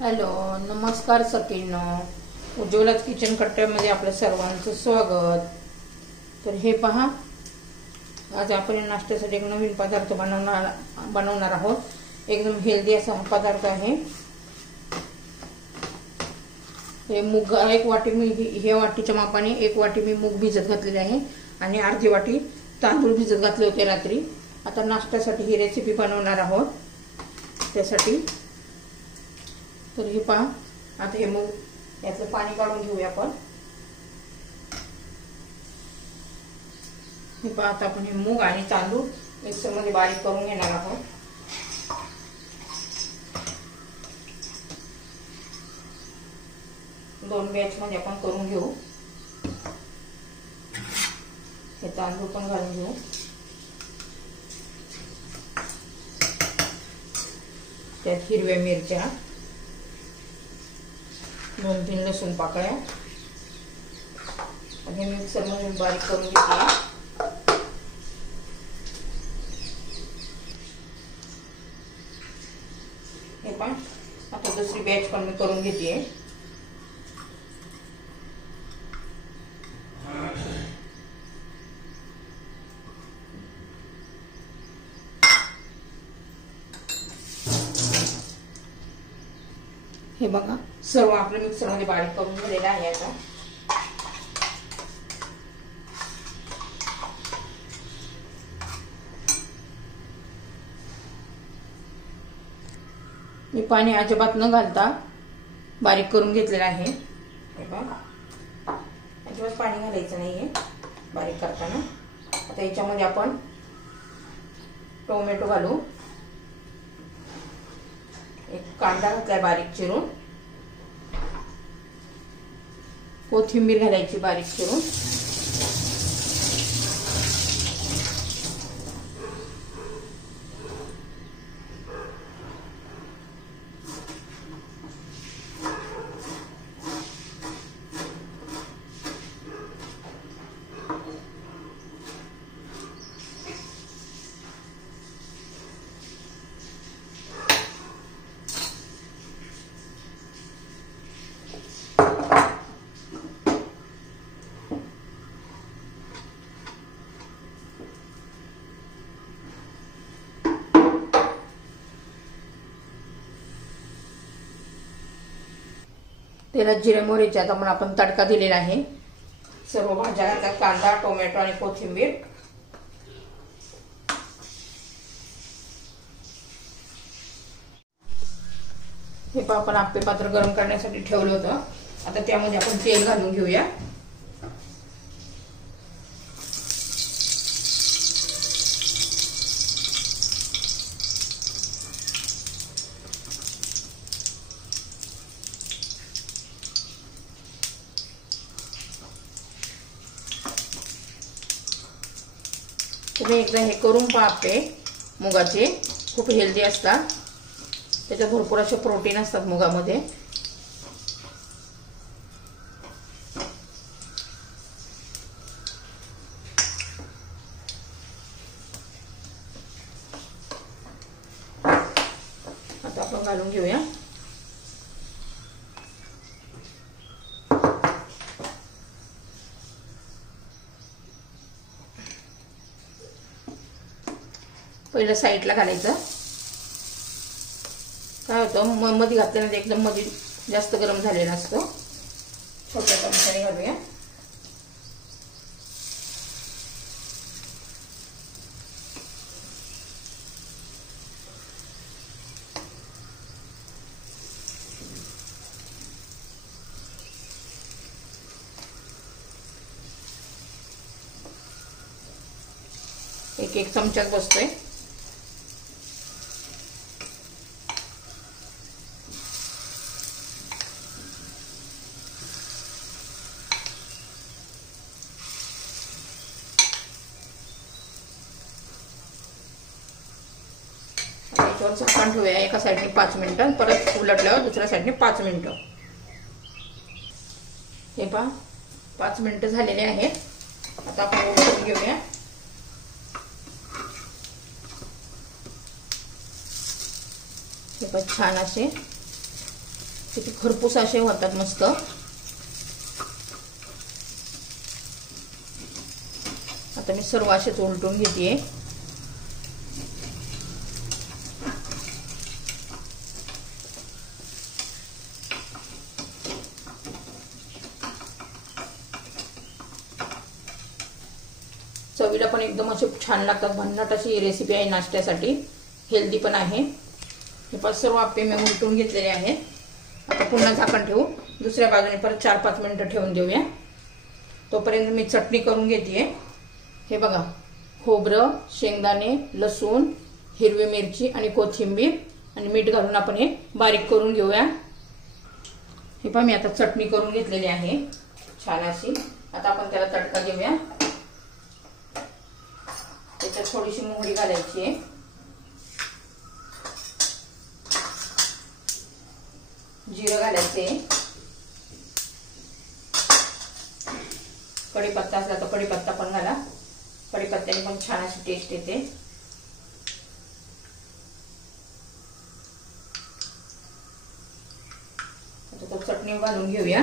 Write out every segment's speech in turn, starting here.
Hello, नमस्कार सगळ्यांनो. उज्ज्वलाच kitchen कट्ट्यामध्ये आपल्या सर्वांचं स्वागत. तर हे पहा, आज आपण नाश्त्यासाठी एक नवीन पदार्थ बनवणार आहोत. एकदम हेल्दी असा हा पदार्थ आहे. हे मूग एक वाटी मी हे वाटीच्या मापाने एक वाटी मी मूग भिजत घातलेले आहे आणि अर्धी वाटी तांदूळ भिजत घातले होते रात्री. आता नाश्त्यासाठी ही रेसिपी बनवणार आहोत. त्यासाठी तर हे पहा, आता हे मूग याचं पाणी काढून घेऊया आपण. हे पहा, आता आपण हे मूग आणि तांदूळ मिक्सर मध्ये बारीक करून घेणार आहोत. दोन बॅच मध्ये आपण करून घेऊ. हे तांदूळ पण घालून घेऊ. त्यात हिरव्या मिरच्या, 2-3 लसूण पाकळ्या आणि मिक्सर मध्ये बारीक करून घेते. हे पण आता दुसरी बॅच पण मी करून घेते. हे बघा, सर्व आपलं मिक्सर मध्ये बारीक करून झालेलं आहे. आता मी पाणी अजिबात न घालता बारीक करून घेतलेलं आहे. हे बघा, अजिबात पाणी घालायचं नाहीये बारीक करताना. आता याच्यामध्ये आपण टोमॅटो घालू. एक कांदा घातलाय बारीक चिरून. कोथिंबीर घालायची बारीक चिरून. तेलात जिरे मोहरीचा आता आपण तडका दिलेला आहे. सर्व भाज्या घातल्या, कांदा, टोमॅटो आणि कोथिंबीर. हे पण आपण आप्पे पात्र गरम करण्यासाठी ठेवलं होतं. आता त्यामध्ये आपण तेल घालून घेऊया. तुम्ही एकदा हे करून पहा. आप्पे मुगाचे खूप हेल्दी असतात. त्याच्यात भरपूर असे प्रोटीन असतात मुगामध्ये. आता आपण घालून घेऊया. पहिलं साईडला घालायचं. काय होतं, मध्ये घातल्यानंतर एकदम मध्ये जास्त गरम झालेला असतो. छोट्या चमच्याने घालूया. एक चमचाच बसतोय. याच्यावर झाकण ठेवूया. एका साईडने 5 मिनिटं, परत उलटल्यावर दुसऱ्या साईडने 5 मिनिटं. हे पहा, 5 मिनिटं झालेले आहेत. आता आपण उलटून घेऊया. हे पण छान असे किती खरपूस असे होतात मस्त। आता मी सर्व असेच उलटून घेते। चवीला पण एकदम असे छान लागतात, भन्नाट अशी रेसिपी आहे नाश्त्यासाठी, हेल्दी पण आहे। हे पण सर्व आप्पे मी उलटून घेतलेले आहेत। आता पुन्हा झाकण ठेवू, दुसऱ्या बाजूने परत 4-5 मिनिटं ठेवून देऊया। तोपर्यंत मी चटणी करून घेते। हे बघा, खोबरं, शेंगदाणे, लसूण, हिरवी मिरची आणि कोथिंबीर आणि मीठ घालून आपण हे बारीक करून घेऊया। हे पण मी आता चटणी करून घेतलेली आहे छान अशी। आता आपण त्याला तडका देऊया। त्याच्यात थोडीशी मोहरी घालायची आहे, जिरं घालायचे, कढीपत्ता असला तर कढीपत्ता पण घाला, कढीपत्त्याने पण छान अशी टेस्ट येते। आता तो चटणी घालून घेऊया।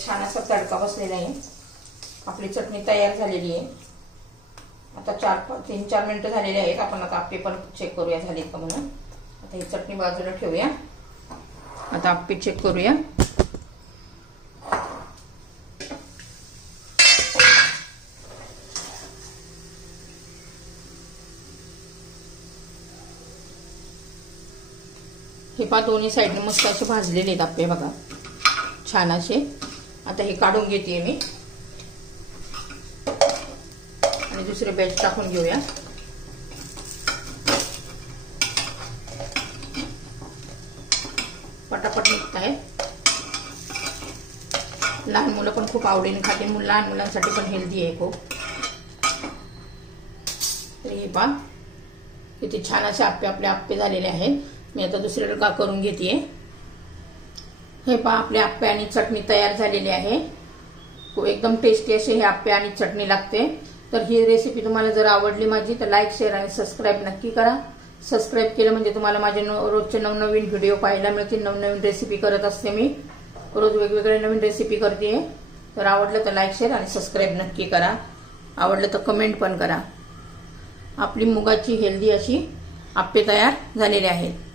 छान असा तडका बसलेला आहे, आपली चटणी तयार झालेली आहे। आता 3-4 मिनिटं झालेली आहेत। आपण आता आप्पे पण चेक करूया झालेत का म्हणून। आता ही चटणी बाजूला ठेवूया, आता आप्पे चेक करूया। हे पहा दोन्ही साईडने मस्त असे भाजलेले आहेत आप्पे बघा, छान असे। आता हे काढून घेते मी आणि दुसरे बॅच टाकून घेऊया। पटापट निघत आहे, लहान मुलं पण खूप आवडीने खाते, लहान मुलांसाठी पण हेल्दी आहे खूप। तर हे पहा किती छान असे आपले आप्पे झालेले आहेत। मी आता दुसऱ्याला करून घेते। हे पहा आपले आप्पे आणि चटणी तयार झालेली आहे। एकदम टेस्टी असे हे आप्पे आणि चटणी लागते। तर ही रेसिपी तुम्हाला जर आवडली माझी तर लाईक, शेअर आणि सबस्क्राईब नक्की करा। सबस्क्राईब केलं म्हणजे तुम्हाला माझे रोजचे नवनवीन व्हिडिओ पाहायला मिळतील। नवनवीन रेसिपी करत असते मी, रोज वेगवेगळे नवीन रेसिपी करते। तर आवडलं तर लाईक, शेअर आणि सबस्क्राईब नक्की करा, आवडलं तर कमेंट पण करा। आपली मुगाची हेल्दी अशी आप्पे तयार झालेले आहेत।